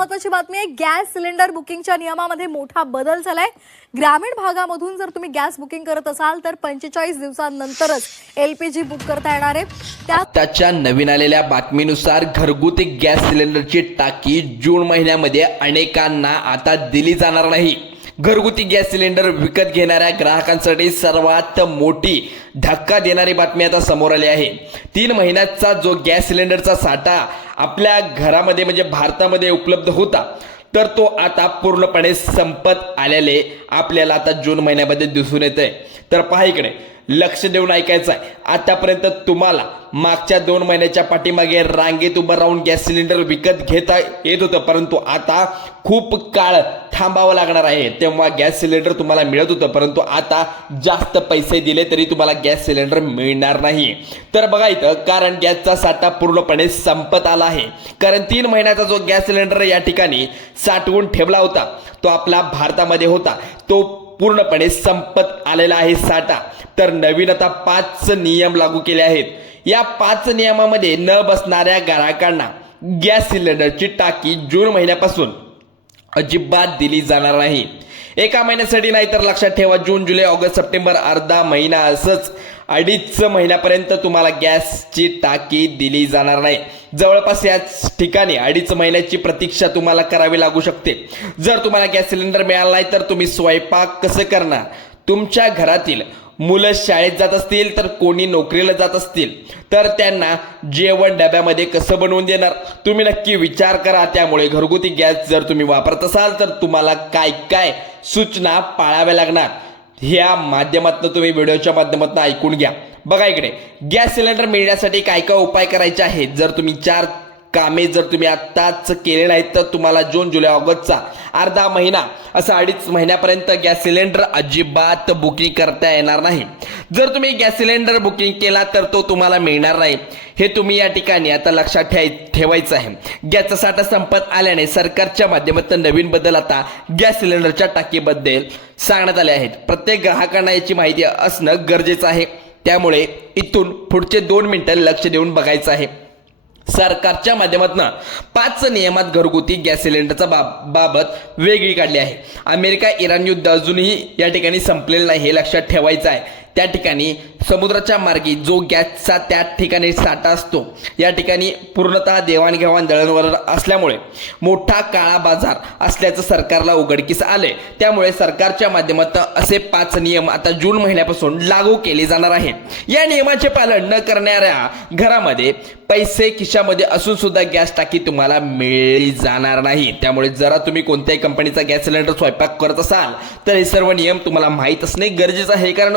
महत्त्वाची बातमी आहे। गॅस सिलेंडर बुकिंगच्या नियमामध्ये मोठा बदल झालाय। ग्रामीण भागामधून जर तुम्ही गॅस बुकिंग करत असाल तर 45 दिवसांनंतरच एलपीजी बुक करता येणार आहे। त्याच्या नवीन आलेल्या बातमीनुसार घरगुती गॅस सिलेंडरची टाकी जून महिन्यामध्ये अनेकांना आता दिली जाणार नाही। घरगुती गॅस सिलेंडर विकत घेणाऱ्या ग्राहकांसाठी सर्वात मोठी धक्का देणारी बातमी आता समोर आली आहे। 3 महिन्याचा जो गॅस सिलेंडरचा साठा आपल्या घरामध्ये म्हणजे भारतामध्ये उपलब्ध होता तर तो आता पूर्णपणे संपत आलेले आपल्याला आता जून महिन्यामध्ये दिसून येतंय। तर पहा इकडे लक्ष देऊन ऐकायचं आहे। आतापर्यंत तुम्हाला मागच्या 2 महिन्याच्या पाठीमागे रांगेत उभं राहून गॅस सिलेंडर विकत घेता येत होतं, परंतु आता खूप काळ थांबावं लागणार आहे। तेव्हा गॅस सिलेंडर तुम्हाला मिळत होतं, परंतु आता जास्त पैसे दिले तरी तुम्हाला गॅस सिलेंडर मिळणार नाही। तर बघा इथं कारण गॅसचा साठा पूर्णपणे संपत आला आहे। कारण 3 महिन्याचा जो गॅस सिलेंडर या ठिकाणी साठवून ठेवला होता तो आपला भारतामध्ये होता, तो पूर्णपणे संपत आलेला आहे साठा। तर नवीन आता 5 नियम लागू केले आहेत। या 5 नियमामध्ये न बसणाऱ्या ग्राहकांना गॅस सिलेंडरची टाकी जून महिन्यापासून अजिबात दिली जाणार नाही। 1 महिन्यासाठी नाही तर लक्षात ठेवा जून जुलै ऑगस्ट सप्टेंबर अर्धा महिना असंच 2.5 महिन्यापर्यंत तुम्हाला गॅसची टाकी दिली जाणार नाही। जवळपास याच ठिकाणी 2.5 महिन्याची प्रतीक्षा तुम्हाला करावी लागू शकते। जर तुम्हाला गॅस सिलेंडर मिळाला नाही तर तुम्ही स्वयंपाक कसं करणार? तुमच्या घरातील मुलं शाळेत जात असतील तर कोणी नोकरीला जात असतील तर त्यांना जेवण डब्यामध्ये कसं बनवून देणार? तुम्ही नक्की विचार करा। त्यामुळे घरगुती गॅस जर तुम्ही वापरत असाल तर तुम्हाला काय काय सूचना पाळाव्या लागणार ह्या माध्यमातून तुम्ही व्हिडिओच्या माध्यमातून ऐकून घ्या। बघा इकडे गॅस सिलेंडर मिळण्यासाठी काय काय उपाय करायचे आहेत। जर तुम्ही 4 कामे जर तुम्ही आत्ताच केले नाहीत तर तुम्हाला जून जुलै ऑगस्टचा अर्धा महिना असं 2.5 महिन्यापर्यंत गॅस सिलेंडर अजिबात बुकिंग करता येणार नाही। जर तुम्ही गॅस सिलेंडर बुकिंग केला तर तो तुम्हाला मिळणार नाही, हे तुम्ही या ठिकाणी आता लक्षात ठेवायचं आहे। गॅसचा साठा संपत आल्याने सरकारच्या माध्यमातून नवीन बदल आता गॅस सिलेंडरच्या टाकीबद्दल सांगण्यात आले आहेत। प्रत्येक ग्राहकांना याची माहिती असणं गरजेचं आहे। त्यामुळे इथून पुढचे 2 मिनिटं लक्ष देऊन बघायचं आहे। सरकारच्या माध्यमातून 5 नियमात घरगुती गॅस सिलेंडरचा बाबत वेगळी काढली आहे। अमेरिका इराण युद्ध अजूनही या ठिकाणी संपलेलं नाही, हे लक्षात ठेवायचं आहे। त्या ठिकाणी समुद्राच्या मार्गी जो गॅसचा त्या ठिकाणी साठा असतो या ठिकाणी पूर्णतः देवाणघेवाण दळणवळण असल्यामुळे मोठा काळा बाजार असल्याचं सरकारला उघडकीस आले। त्यामुळे सरकारच्या माध्यमातून असे 5 नियम आता जून महिन्यापासून लागू केले जाणार आहेत। या नियमाचे पालन न करणाऱ्या घरामध्ये पैसे खिशामध्ये असून सुद्धा गॅस टाकी तुम्हाला मिळली जाणार नाही। त्यामुळे जरा तुम्ही कोणत्याही कंपनीचा गॅस सिलेंडर स्वयंपाक करत असाल तर हे सर्व नियम तुम्हाला माहीत असणे गरजेचं आहे। कारण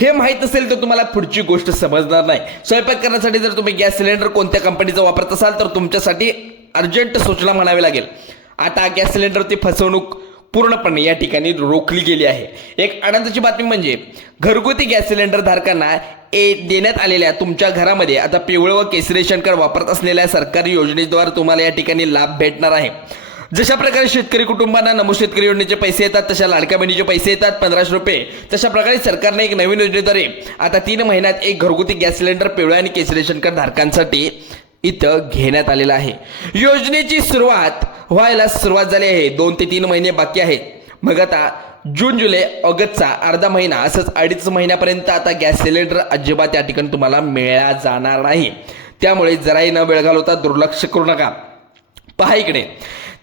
हे माहीत असेल तर तुम्हाला पुढची गोष्ट समजणार नाही। स्वयंपाक करण्यासाठी जर तुम्ही गॅस सिलेंडर कोणत्या कंपनीचा वापरत असाल तर तुमच्यासाठी अर्जंट सूचना म्हणावी लागेल। आता गॅस सिलेंडरची फसवणूक पूर्णपणे या ठिकाणी रोखली गेली आहे। एक आनंदाची बातमी म्हणजे घरगुती गॅस सिलेंडर धारकांना देण्यात आलेल्या तुमच्या घरामध्ये आता पिवळं व केसरी रेशन कार्ड वापरत असलेल्या सरकारी योजनेद्वारे तुम्हाला या ठिकाणी लाभ भेटणार आहे। जशा प्रकारे शेतकरी कुटुंबांना नमो शेतकरी योजनेचे पैसे येतात तशा लाडक्या बहिणीचे पैसे येतात 1500 रुपये, तशा प्रकारे सरकारने एक नवीन योजनेद्वारे आता 3 महिन्यात एक घरगुती गॅस सिलेंडर पिवळ्या आणि केसरी रेशन कार्ड धारकांसाठी इथं घेण्यात आलेला आहे। योजनेची सुरुवात व्हायला सुरुवात झाली आहे। 2 ते 3 महिने बाकी आहेत। मग आता जून जुलै ऑगस्टचा अर्धा महिना असंच 2.5 महिन्यापर्यंत आता गॅस सिलेंडर अजिबात या ठिकाणी तुम्हाला मिळला जाणार नाही। त्यामुळे जराही न वेळ घालवता दुर्लक्ष करू नका। पहा इकडे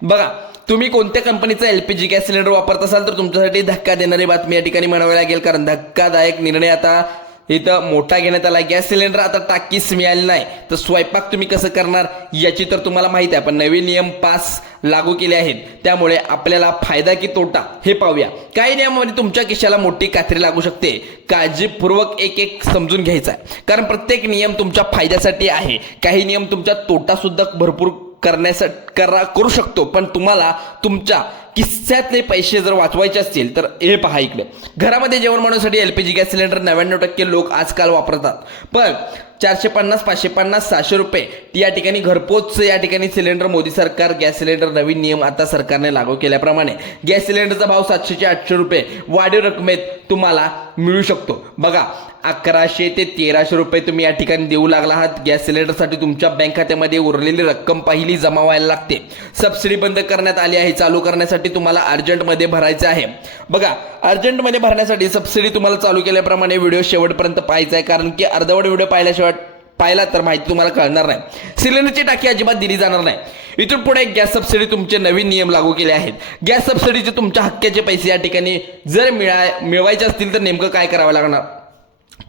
बघा, तुम्ही कोणत्या कंपनीचा एलपीजी गॅस सिलेंडर वापरत असाल तर तुमच्यासाठी धक्का देणारी बातमी या ठिकाणी म्हणावी लागेल। कारण धक्कादायक निर्णय आता इथं मोठा घेण्यात आला। गॅस सिलेंडर आता टाकीच मिळाली नाही तर स्वयंपाक तुम्ही कसं करणार याची तर तुम्हाला माहिती आहे, पण नवीन नियम 5 लागू केले आहेत। त्यामुळे आपल्याला फायदा की तोटा हे पाहूया। काही नियमामध्ये तुमच्या खिशाला मोठी कात्री लागू शकते, काळजीपूर्वक एक समजून घ्यायचा आहे। कारण प्रत्येक नियम तुमच्या फायद्यासाठी आहे। काही नियम तुमचा तोटा सुद्धा भरपूर करू शकतो, पण तुम्हाला तुमच्या किस्स्यातले पैसे जर वाचवायचे असतील तर हे पहा इकडे. घरामध्ये जेवण बनवण्यासाठी LPG गॅस सिलेंडर 99% लोक आजकाल वापरतात. पण 450, 550, 600 रुपये या ठिकाणी घरपोच या ठिकाणी सिलेंडर मोदी सरकार गॅस सिलेंडर नवीन नियम आता सरकारने लागू केल्याप्रमाणे गॅस सिलेंडरचा भाव 700 ते 800 रुपये वाढीव रकमेत तुम्हाला मिळू शकतो. बघा 1100 ते 1300 रुपये तुम्ही या ठिकाणी देऊ लागला आहात गॅस सिलेंडरसाठी. तुमच्या बँक खात्यामध्ये उरलेली रक्कम पहिली जमा व्हायला लागते. सबसिडी बंद करण्यात आली आहे. चालू करण्यासाठी तुम्हाला अर्जंटमध्ये भरायचं आहे. बघा अर्जंटमध्ये भरण्यासाठी सबसिडी तुम्हाला चालू केल्याप्रमाणे व्हिडिओ शेवटपर्यंत पाहायचा आहे, कारण की अर्धवट व्हिडिओ पाहिला तर माहिती तुम्हाला कळणार नाही. सिलेंडरची टाकी अजिबात दिली जाणार नाही. इथून पुढे गॅस सबसिडी तुमचे नवीन नियम लागू केले आहेत. गॅस सबसिडीचे तुमच्या हक्काचे पैसे या ठिकाणी जर मिळवायचे असतील तर नेमकं काय करावं लागणार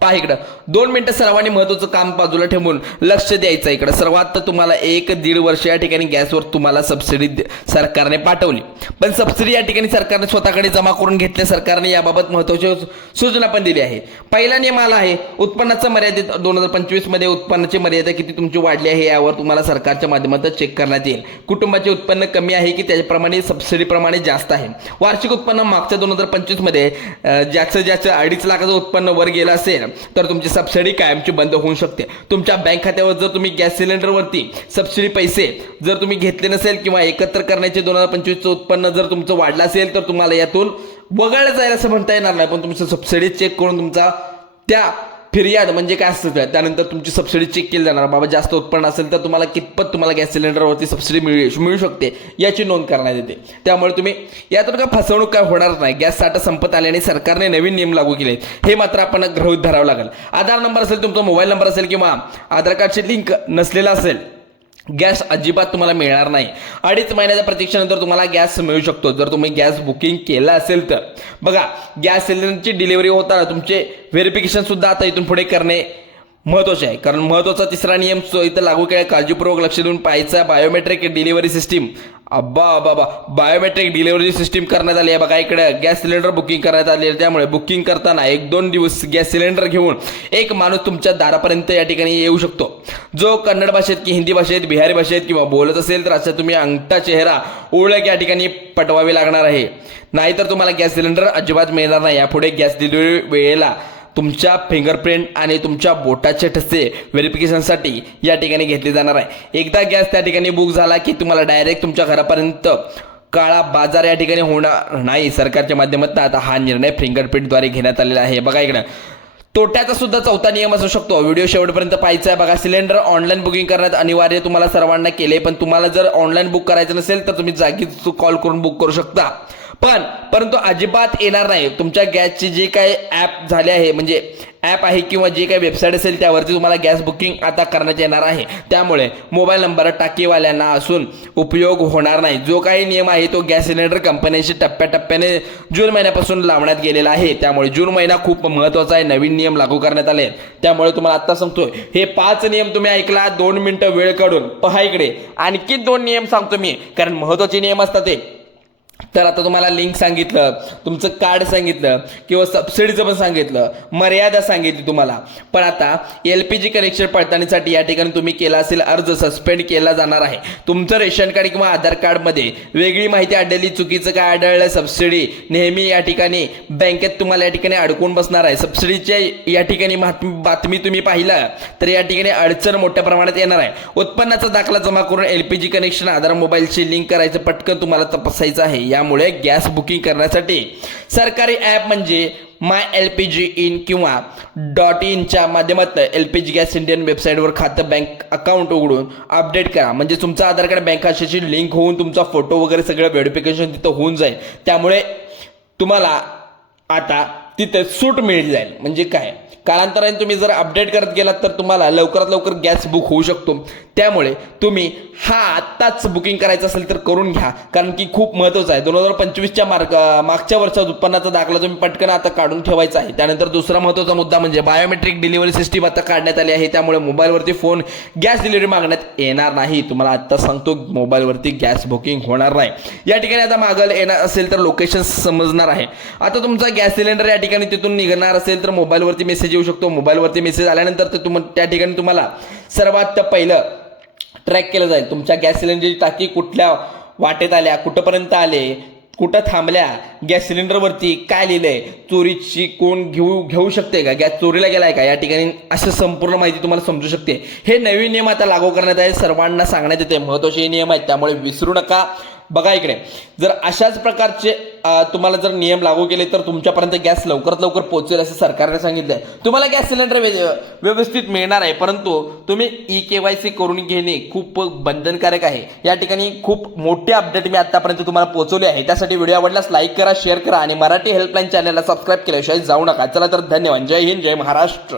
पहा इकडं. 2 मिनिटं सर्वांनी महत्त्वाचं काम बाजूला ठेवून लक्ष द्यायचं. इकडं सर्वात तुम्हाला 1-1.5 वर्ष या ठिकाणी गॅसवर तुम्हाला सबसिडी सरकारने पाठवली, पण सबसिडी या ठिकाणी सरकारने स्वतःकडे जमा करून घेतल्या. सरकारने याबाबत महत्त्वाची सूचना पण दिली आहे. पहिला नियम आला आहे उत्पन्नाचं मर्यादित. 2025 मध्ये उत्पन्नाची मर्यादा किती तुमची वाढली आहे यावर तुम्हाला सरकारच्या माध्यमातून चेक करण्यात येईल. कुटुंबाचे उत्पन्न कमी आहे की त्याप्रमाणे सबसिडी प्रमाणे जास्त आहे. वार्षिक उत्पन्न मागच्या 2025 मध्ये ज्याचं 2.5 लाखाचं उत्पन्न वर गेलं असेल तर तुमची सबसिडी कायमची बंद होऊ शकते. तुमच्या बँक खात्यावर जर तुम्ही गॅस सिलेंडरवरती सबसिडी पैसे जर तुम्ही घेतले नसेल किंवा एकत्र करण्याचे 2025चं उत्पन्न जर तुमचं वाढलं असेल तर तुम्हाला यातून वगळलं जाईल असं म्हणता येणार नाही. पण तुमचं सबसिडी चेक करून तुमचा त्या फिर्याद म्हणजे काय असतं त्यानंतर तुमची सबसिडी चेक केली जाणार. बाबा जास्त उत्पन्न असेल तर तुम्हाला कितपत तुम्हाला गॅस सिलेंडरवरती सबसिडी मिळू शकते याची नोंद करण्यात येते. त्यामुळे तुम्ही यातून काय फसवणूक काय होणार नाही. गॅस साठा संपत आल्याने सरकारने नवीन नियम लागू केले हे मात्र आपण गृहीत धरावं लागेल. आधार नंबर असेल, तुमचा मोबाईल नंबर असेल किंवा आधार कार्डची लिंक नसलेला असेल गॅस अजिबात तुम्हाला मिळणार नाही. 2.5 महिन्याच्या प्रतीक्षेनंतर तुम्हाला गॅस मिळू शकतो जर तुम्ही गॅस बुकिंग केलं असेल तर. बघा गॅस सिलेंडरची डिलिव्हरी होताना तुमचे व्हेरिफिकेशन सुद्धा आता इथून पुढे करणे महत्त्वाचे आहे. कारण महत्त्वाचा तिसरा नियम इथं लागू केला, काळजीपूर्वक लक्ष देऊन पाहायचा. Biometric delivery system biometric delivery system करण्यात आली आहे. बघा इकडे गॅस सिलेंडर बुकिंग करण्यात आली आहे. त्यामुळे बुकिंग करताना 1-2 दिवस गॅस सिलेंडर घेऊन एक माणूस तुमच्या दारापर्यंत या ठिकाणी येऊ शकतो. जो कन्नड भाषेत की हिंदी भाषेत बिहारी भाषेत किंवा बोलत असेल तर अशा तुम्ही अंगठा चेहरा ओळख या ठिकाणी पटवावी लागणार आहे. नाहीतर तुम्हाला गॅस सिलेंडर अजिबात मिळणार नाही. यापुढे गॅस डिलिव्हरी वेळेला तुमच्या फिंगरप्रिंट आणि तुमच्या बोटाचे ठसे व्हेरिफिकेशनसाठी या ठिकाणी घेतले जाणार आहे. एकदा गॅस त्या ठिकाणी बुक झाला की तुम्हाला डायरेक्ट तुमच्या घरापर्यंत काळा बाजार या ठिकाणी होणार नाही. सरकारच्या माध्यमातून आता हा निर्णय फिंगरप्रिंटद्वारे घेण्यात आलेला आहे. बघा इकडे तोट्याचा सुद्धा 4था नियम असू शकतो. व्हिडिओ शेवटपर्यंत पाहायचा आहे. बघा सिलेंडर ऑनलाईन बुकिंग करण्यात अनिवार्य तुम्हाला सर्वांना केले, पण तुम्हाला जर ऑनलाईन बुक करायचं नसेल तर तुम्ही जागीच कॉल करून बुक करू शकता. परंतु अजिबात येणार नाही. तुमच्या गॅसची जे काही ॲप झाले आहे म्हणजे ॲप आहे किंवा जे काही वेबसाईट असेल त्यावरती तुम्हाला गॅस बुकिंग आता करण्यात येणार आहे. त्यामुळे मोबाईल नंबर टाकीवाल्यांना असून उपयोग होणार नाही. जो काही नियम आहे तो गॅस सिलेंडर कंपन्यांशी टप्प्याटप्प्याने जून महिन्यापासून लावण्यात गेलेला आहे. त्यामुळे जून महिना खूप महत्त्वाचा आहे. नवीन नियम लागू करण्यात आले. त्यामुळे तुम्हाला आत्ता सांगतोय हे 5 नियम तुम्ही ऐकला. 2 मिनिटं वेळ काढून पहा इकडे आणखी 2 नियम सांगतो मी, कारण महत्त्वाचे नियम असतात ते. तर आता तुम्हाला लिंक सांगितलं, तुमचं कार्ड सांगितलं किंवा सबसिडीचं पण सांगितलं, मर्यादा सांगितली तुम्हाला. पण आता LPG कनेक्शन पडताळणीसाठी या ठिकाणी तुम्ही केला असेल अर्ज सस्पेंड केला जाणार आहे. तुमचं रेशन कार्ड किंवा आधार कार्डमध्ये वेगळी माहिती आढळली, चुकीचं काय आढळलं, सबसिडी नेहमी या ठिकाणी बँकेत तुम्हाला या ठिकाणी अडकून बसणार आहे. सबसिडीच्या या ठिकाणी बातमी तुम्ही पाहिलं तर या ठिकाणी अडचण मोठ्या प्रमाणात येणार आहे. उत्पन्नाचा दाखला जमा करून LPG कनेक्शन आधार मोबाईलशी लिंक करायचं पटकन तुम्हाला तपासायचं आहे. यामुळे गॅस बुकिंग करण्यासाठी सरकारी ॲप म्हणजे माय LPG इन किंवा .inच्या माध्यमातून LPG गॅस इंडियन वेबसाईटवर खातं बँक अकाउंट उघडून अपडेट करा. म्हणजे तुमचं आधार कार्ड बँक खात्याशी लिंक होऊन तुमचा फोटो वगैरे सगळं व्हेरिफिकेशन तिथं होऊन जाईल. त्यामुळे तुम्हाला आता तिथे सूट मिळली जाईल. म्हणजे काय कालांतराने तुम्ही जर अपडेट करत गेलात तर तुम्हाला लवकरात लवकर गॅस बुक होऊ शकतो. त्यामुळे तुम्ही आत्ताच बुकिंग करायचं असेल तर करून घ्या, कारण की खूप महत्त्वाचं आहे. 2025च्या मागच्या वर्षात उत्पन्नाचा दाखला तुम्ही पटकन आता काढून ठेवायचा आहे. त्यानंतर दुसरा महत्त्वाचा मुद्दा म्हणजे बायोमेट्रिक डिलिव्हरी सिस्टीम आता काढण्यात आली आहे. त्यामुळे मोबाईलवरती फोन गॅस डिलिव्हरी मागण्यात येणार नाही. तुम्हाला आत्ता सांगतो मोबाईलवरती गॅस बुकिंग होणार नाही. या ठिकाणी आता मागल येणार असेल तर लोकेशन समजणार आहे. आता तुमचा गॅस सिलेंडर या ठिकाणी तिथून निघणार असेल तर मोबाईलवरती मेसेज येऊ शकतो. मोबाईलवरती मेसेज आल्यानंतर ते त्या ठिकाणी तुम्हाला सर्वात पहिलं ट्रॅक केलं जाईल. तुमच्या गॅस सिलेंडरची टाकी कुठल्या वाटेत आल्या, कुठंपर्यंत आले, कुठं थांबल्या, गॅस सिलेंडरवरती काय लिहिलंय, चोरीची कोण घेऊ शकते का, गॅस चोरीला गेलाय का, या ठिकाणी असं संपूर्ण माहिती तुम्हाला समजू शकते. हे नवीन नियम आता लागू करण्यात आहे, सर्वांना सांगण्यात येते. महत्त्वाचे नियम आहेत, त्यामुळे विसरू नका. बघा इकडे, जर अशाच प्रकारचे तुम्हाला जर नियम लागू केले तर तुमच्यापर्यंत गॅस लवकरात लवकर पोहोचेल असं सरकारने सांगितलंय. तुम्हाला गॅस सिलेंडर व्यवस्थित मिळणार आहे, परंतु तुम्ही KYC करून घेणे खूप बंधनकारक आहे. या ठिकाणी खूप मोठे अपडेट मी आतापर्यंत तुम्हाला पोहोचवले आहे. त्यासाठी व्हिडिओ आवडल्यास लाईक करा, शेअर करा आणि मराठी हेल्पलाईन चॅनलला सबस्क्राईब केल्याशिवाय जाऊ नका. चला तर धन्यवाद. जय हिंद, जय महाराष्ट्र.